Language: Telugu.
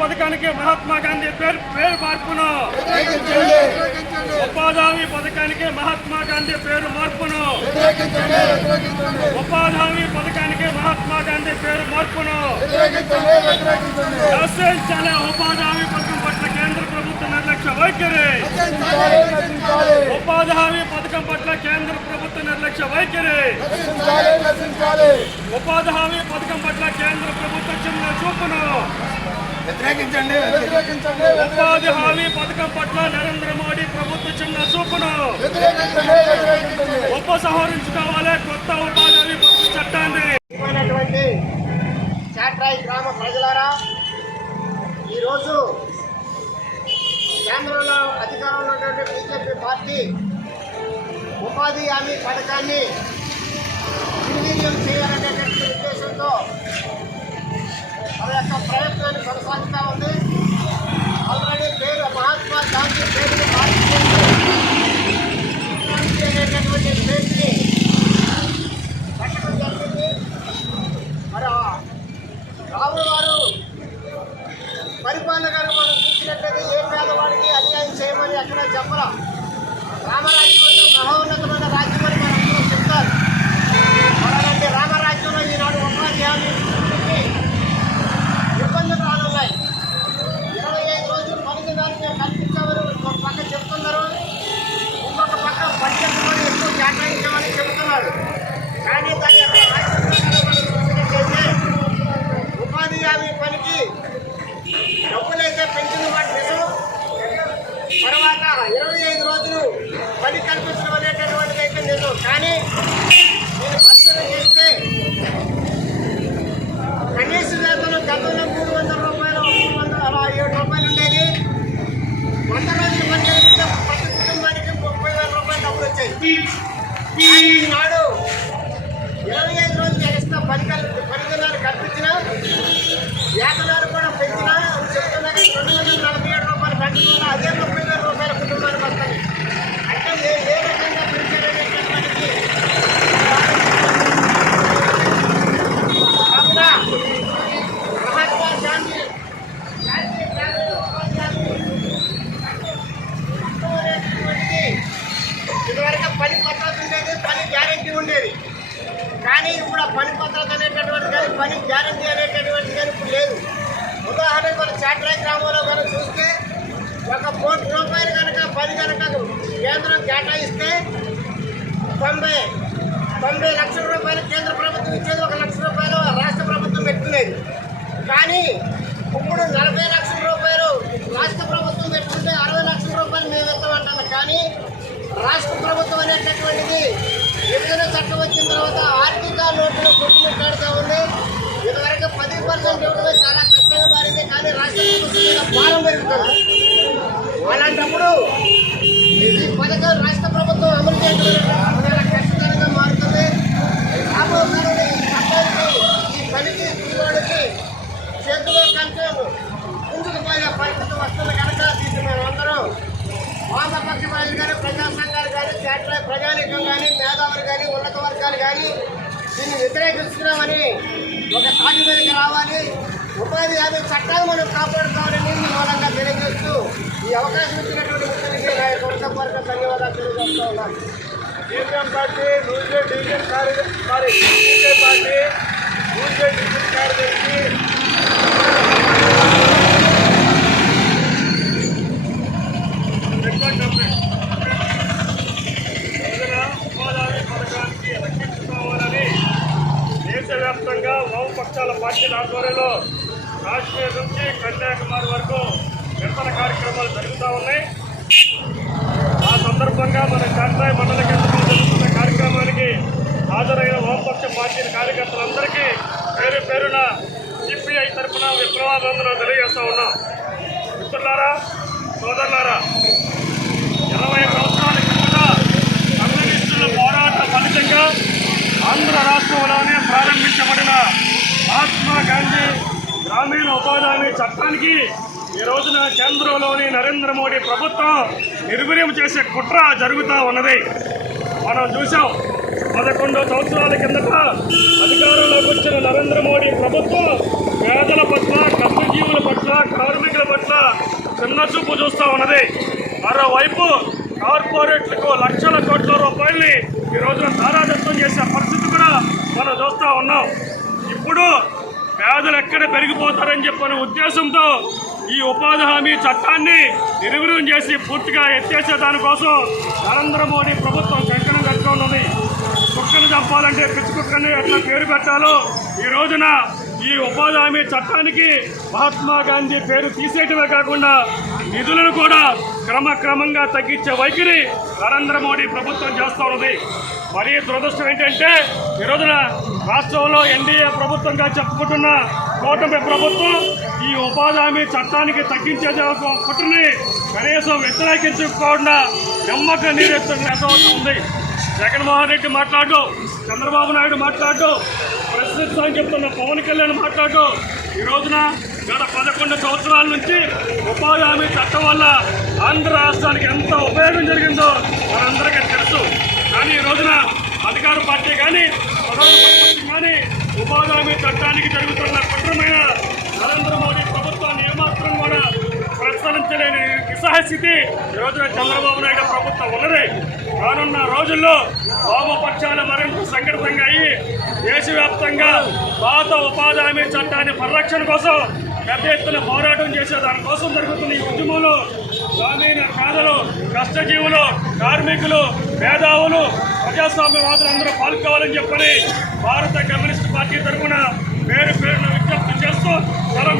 పథకానికి మహాత్మా గాంధీ పేరు పేరు మార్పును. ఉపాధి పథకానికి మహాత్మా గాంధీ పేరు మార్పును. ఉపాధి పథకానికి మహాత్మా గాంధీ పేరు మార్పును. ఉపాధి పథకం కేంద్ర ప్రభుత్వ నిర్లక్ష్య వైఖరి. ఉపాధి హామీ పథకం పట్ల కేంద్ర ప్రభుత్వ నిర్లక్ష్య వైఖరి. ఉపాధి హామీ పథకం పట్ల కేంద్ర ప్రభుత్వ చిన్న చూపును. వ్యతిరేకించండి ఉపాధి హామీ పథకం పట్ల నరేంద్ర మోడీ ప్రభుత్వ చిన్న చూపును. ఉపసంహరించుకోవాలి కొత్త ఉపాధి హామీ పథకం చట్టాన్ని. చాట్రాయి గ్రామ ప్రజలారా ఈరోజు కేంద్రంలో అధికారంలో ఉన్నటువంటి బీజేపీ పార్టీ ఉపాధి హామీ పథకాన్ని నిర్వీర్యం చేయాలనేటువంటి ఉద్దేశంతో మన యొక్క ప్రయత్నాన్ని కొనసాగుతూ ఉంది. ఆల్రెడీ పేరు మహాత్మా గాంధీ పేరుని అనేటటువంటి పేరుని పెట్టడం జరిగింది. మరి ఆ ఇరవై ఐదు రోజులు పని కల్పించడం అనేటటువంటిది అయితే నిజం కానీ నేను పరిశీలన చేస్తే కనీస వేతనం గతంలో మూడు వందల రూపాయలు మూడు వందల అలా ఏడు రూపాయలు ఉండేది. వంద రోజులు పని కల్పిస్తే ప్రతి కుటుంబానికి ముప్పై వేల రూపాయలు డబ్బులు వచ్చాయి. ఈనాడు ఇరవై ఐదు రోజులు ఎక్స్ట్రా పని కల్పి పని దినాలు కల్పించినా వేతనాలు కూడా పెంచినా అని చెప్తున్నా కానీ రెండు వందల నలభై ఏడు రూపాయలు పెంచడం వల్ల అదే ముప్పై వేల రూపాయల కుటుంబానికి వస్తాయి అంటే ఏ ఏ రకంగా పెంచారనేటటువంటిది కావున మహాత్మా గాంధీ జాతీయ గ్రామీణ ఉపాధి హామీ అనేటటువంటిది ఇదివరకు పని పద్ధతి ఉండేది పని గ్యారెంటీ ఉండేది కానీ ఇప్పుడు ఆ పని పద్ధతి అనేటటువంటి కానీ పని గ్యారెంటీ అనేటటువంటి కానీ ఇప్పుడు లేదు ఉదాహరణకు గ్రామంలో కనుక చూస్తే ఒక కోటి రూపాయలు కనుక పని కనుక కేంద్రం కేటాయిస్తే తొంభై తొంభై లక్షల రూపాయలు కేంద్ర ప్రభుత్వం ఇచ్చేది ఒక లక్ష రూపాయలు రాష్ట్ర ప్రభుత్వం పెట్టుకునేది. కానీ ఇప్పుడు నలభై లక్షల రూపాయలు రాష్ట్ర ప్రభుత్వం పెట్టుకుంటే అరవై లక్షల రూపాయలు మేము ఇస్తామంటాను కానీ రాష్ట్ర ప్రభుత్వం అనేటటువంటిది విభజన చట్టం వచ్చిన తర్వాత ఆర్థిక నోట్లు కొట్టుమిట్టాడుతూ ఉంది. ఇదివరకు పది పర్సెంట్ ఇవ్వడమే చాలా కష్టం. మారింది కానీ రాష్ట్ర భారం పెరుగుతుంది. అలాంటప్పుడు ఈ పథకాలు రాష్ట్ర ప్రభుత్వం అమలు చేయడం చాలా కష్టతరంగా మారుతుంది. రాబో కాలంలో ఈ చట్టానికి ఈ పనికి పిల్లవాడికి చేతిలో కంటే ముందుకు పోయే పరిస్థితి వస్తుంది కనుక దీన్ని మేమందరం వామపక్ష వాళ్ళు కానీ ప్రజా సంఘాలు కానీ కేటల ప్రజానికం కానీ మేధావులు కానీ ఉన్నత వర్గాలు కానీ దీన్ని వ్యతిరేకిస్తున్నామని ఒక తాటి మీదకి రావాలి. ఉపాధి హామీ చట్టాలు మనం కాపాడుతామని మీ మూలంగా తెలియజేస్తూ ఈ అవకాశం ఇచ్చినటువంటి ముఖ్యమంత్రి నా యొక్క హృదయపూర్వక ధన్యవాదాలు తెలియజేస్తా ఉన్నాను. డివిజన్ పార్టీ నూజే డివిజన్ కార్యదర్శి సారీ నూజే పార్టీ నూజే డివిజన్ కార్యదర్శి రికార్డ్ డబ్బే. ప్రజల ఉపాధి పథకానికి రక్షించుకోవాలని దేశవ్యాప్తంగా వామపక్షాల పార్టీల ఆధ్వర్యంలో కాశ్మీర్ నుంచి కన్యాకుమారి వరకు నిరసన కార్యక్రమాలు జరుగుతూ ఉన్నాయి. ఆ సందర్భంగా మన కాంట్రాయ్ మండల కేంద్రంలో జరుగుతున్న కార్యక్రమానికి హాజరైన వామపక్ష పార్టీల కార్యకర్తలందరికీ పేరు పేరున సిపిఐ తరఫున విప్లవానందరూ తెలియజేస్తూ ఉన్నాం. మిత్రులారా సోదరులారా ఇరవై సంవత్సరాల కిందట కమ్యూనిస్టుల పోరాట ఫలితంగా ఆంధ్ర రాష్ట్రంలోనే ప్రారంభించబడిన మహాత్మా గాంధీ గ్రామీణ ఉపాధి హామీ చట్టానికి ఈ రోజున కేంద్రంలోని నరేంద్ర మోడీ ప్రభుత్వం నిర్వీర్యం చేసే కుట్ర జరుగుతూ ఉన్నది. మనం చూసాం పదకొండు సంవత్సరాల కిందట అధికారంలోకి వచ్చిన నరేంద్ర మోడీ ప్రభుత్వం పేదల పట్ల కష్టజీవుల పట్ల కార్మికుల పట్ల చిన్న చూపు చూస్తూ ఉన్నది. మరోవైపు కార్పొరేట్లకు లక్షల కోట్ల రూపాయల్ని ఈ రోజున ధారాదత్తం చేసే పరిస్థితి కూడా మనం చూస్తూ ఉన్నాం. ఇప్పుడు పేదలు ఎక్కడ పెరిగిపోతారని చెప్పిన ఉద్దేశంతో ఈ ఉపాధి హామీ చట్టాన్ని నిర్వీర్యం చేసి పూర్తిగా ఎత్తేసే దానికోసం నరేంద్ర మోడీ ప్రభుత్వం కంకణం కట్టుకున్నది కుక్కను చంపాలంటే పిచ్చి కుక్కని ఎట్లా పేరు పెట్టాలో ఈ రోజున ఈ ఉపాధి హామీ చట్టానికి మహాత్మా గాంధీ పేరు తీసేయటమే కాకుండా నిధులను కూడా క్రమక్రమంగా తగ్గించే వైఖరి నరేంద్ర మోడీ ప్రభుత్వం చేస్తూ ఉన్నది. మరీ దురదృష్టం ఏంటంటే ఈ రోజున రాష్ట్రంలో ఎన్డీఏ ప్రభుత్వంగా చెప్పుకుంటున్న కూటమి ప్రభుత్వం ఈ ఉపాధి హామీ చట్టానికి తగ్గించే కుట్రని కనీసం వ్యతిరేకించకుండా నమ్మక నీరెత్తున్న ఉంది. జగన్మోహన్ రెడ్డి మాట్లాడు చంద్రబాబు నాయుడు మాట్లాడు ప్రశ్నిస్తామని చెప్తున్న పవన్ కళ్యాణ్ మాట్లాడు. ఈ రోజున గత పదకొండు సంవత్సరాల నుంచి ఉపాధి హామీ చట్టం వల్ల ఆంధ్ర రాష్ట్రానికి ఎంత ఉపయోగం జరిగిందో మనందరికీ తెలుసు. కానీ ఈ రోజున అధికార పార్టీ కానీ ప్రధాన కానీ ఉపాధి హామీ చట్టానికి జరుగుతున్న కుట్రమైన నరేంద్ర మోడీ ప్రభుత్వాన్ని ఏమాత్రం కూడా ప్రశ్నించలేని నిస్సహాయస్థితి ఈ రోజున చంద్రబాబు నాయుడు ప్రభుత్వం ఉన్నది. రానున్న రోజుల్లో వామపక్షాలు మరింత సంఘటితంగా అయ్యి దేశవ్యాప్తంగా పాత ఉపాధి హామీ చట్టాన్ని పరిరక్షణ కోసం పెద్ద ఎత్తున పోరాటం చేసే దానికోసం జరుగుతున్న ఈ ఉద్యమంలో గ్రామీణ పేదలు కష్టజీవులు కార్మికులు మేధావులు ప్రజాస్వామ్యవాదులు అందరూ పాల్గొవాలని చెప్పని భారత కమ్యూనిస్ట్ పార్టీ తరఫున పేరు పేరున విజ్ఞప్తి చేస్తూ సెలవు